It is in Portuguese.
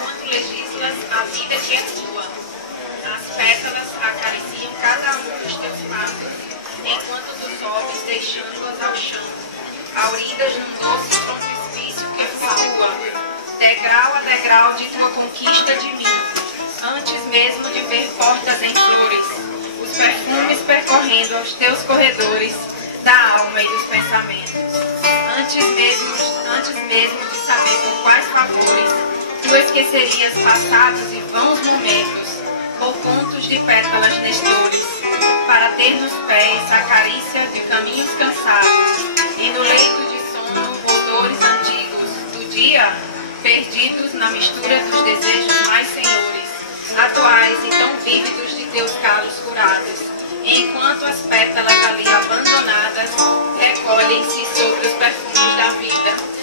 enquanto legislas a vida que é tua. As pétalas acariciam cada um dos teus passos, enquanto tu sobes, deixando-as ao chão, auridas num doce frontispício que flutua, degrau a degrau de tua conquista de mim, antes mesmo de ver portas em flores, os perfumes percorrendo aos teus corredores da alma e dos pensamentos. Antes mesmo de saber por quais favores tu esquecerias passados e vãos momentos, ou contos de pétalas nestores, para ter nos pés a carícia de caminhos cansados, e no leito de sono odores antigos do dia, perdidos na mistura dos desejos mais senhores, atuais e tão vívidos de teus calos curados, enquanto as pétalas ali abandonadas recolhem-se sobre os perfumes da vida.